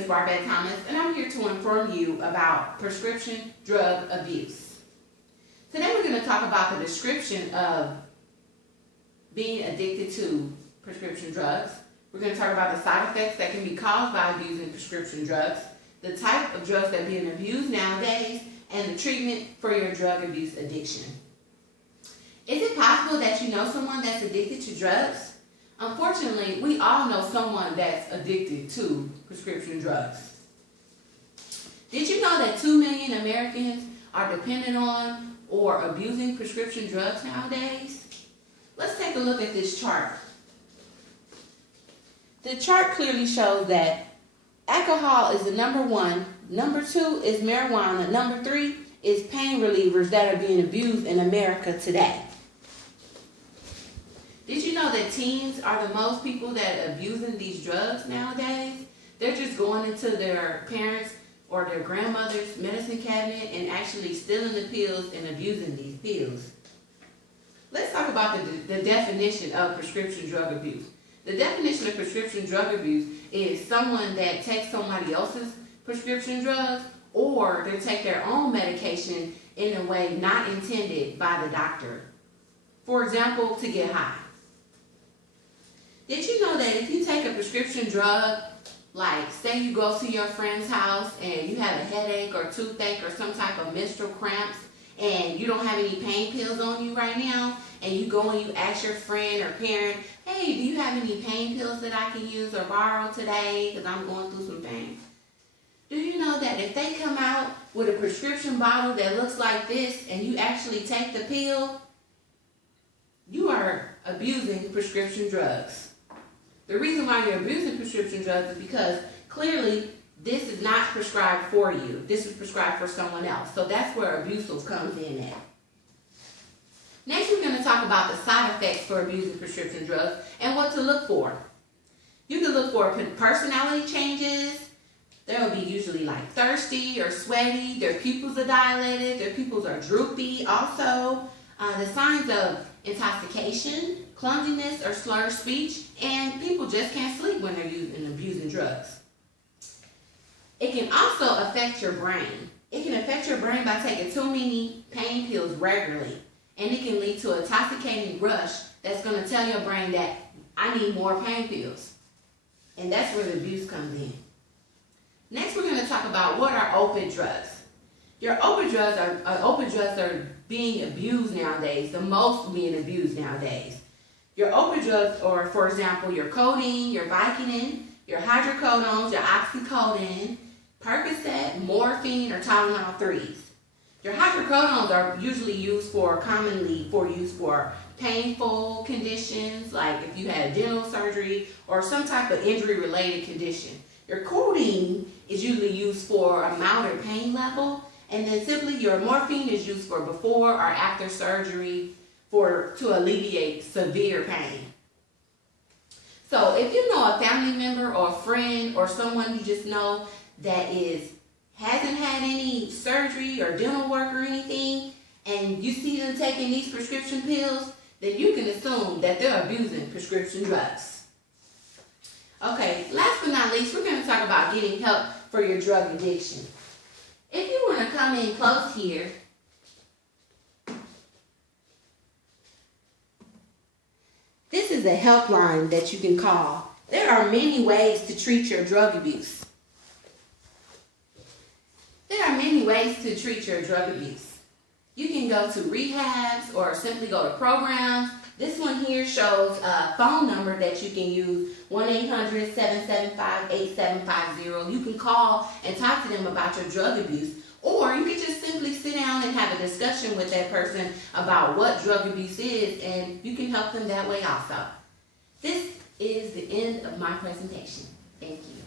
is Barbette Thomas, and I'm here to inform you about prescription drug abuse. Today we're going to talk about the description of being addicted to prescription drugs. We're going to talk about the side effects that can be caused by abusing prescription drugs, the type of drugs that are being abused nowadays, and the treatment for your drug abuse addiction. Is it possible that you know someone that's addicted to drugs? Unfortunately, we all know someone that's addicted to prescription drugs. Did you know that 2 million Americans are dependent on or abusing prescription drugs nowadays? Let's take a look at this chart. The chart clearly shows that alcohol is the number 1, number 2 is marijuana, number 3 is pain relievers that are being abused in America today. Did you know that teens are the most people that are abusing these drugs nowadays? They're just going into their parents' or their grandmother's medicine cabinet and actually stealing the pills and abusing these pills. Let's talk about the definition of prescription drug abuse. The definition of prescription drug abuse is someone that takes somebody else's prescription drugs or they take their own medication in a way not intended by the doctor. For example, to get high. Did you know that if you take a prescription drug, like say you go to your friend's house and you have a headache or toothache or some type of menstrual cramps and you don't have any pain pills on you right now, and you go and you ask your friend or parent, hey, do you have any pain pills that I can use or borrow today because I'm going through some pain? Do you know that if they come out with a prescription bottle that looks like this and you actually take the pill, you are abusing prescription drugs? The reason why you're abusing prescription drugs is because clearly this is not prescribed for you. This is prescribed for someone else. So that's where abuse comes in at. Next, we're going to talk about the side effects for abusing prescription drugs and what to look for. You can look for personality changes. They'll be usually like thirsty or sweaty. Their pupils are dilated. Their pupils are droopy. Also, the signs of intoxication, clumsiness or slurred speech, and people just can't sleep when they're using and abusing drugs. It can also affect your brain. It can affect your brain by taking too many pain pills regularly, and it can lead to a intoxicating rush that's going to tell your brain that I need more pain pills, and that's where the abuse comes in. Next, we're going to talk about what are opiate drugs. Your opiate drugs are being abused nowadays, the most being abused nowadays. Your opiate drugs are, for example, your codeine, your Vicodin, your hydrocodones, your oxycodone, Percocet, morphine, or Tylenol 3s. Your hydrocodones are usually used commonly for painful conditions, like if you had dental surgery or some type of injury-related condition. Your codeine is usually used for a milder pain level, and then simply your morphine is used for before or after surgery to alleviate severe pain. So if you know a family member or a friend or someone you just know that hasn't had any surgery or dental work or anything, and you see them taking these prescription pills, then you can assume that they're abusing prescription drugs. Okay, last but not least, we're going to talk about getting help for your drug addiction. If you want to come in close here, this is a helpline that you can call. There are many ways to treat your drug abuse. There are many ways to treat your drug abuse. You can go to rehabs or simply go to programs. This one here shows a phone number that you can use, 1-800-775-8750. You can call and talk to them about your drug abuse. Or you can just simply sit down and have a discussion with that person about what drug abuse is, and you can help them that way also. This is the end of my presentation. Thank you.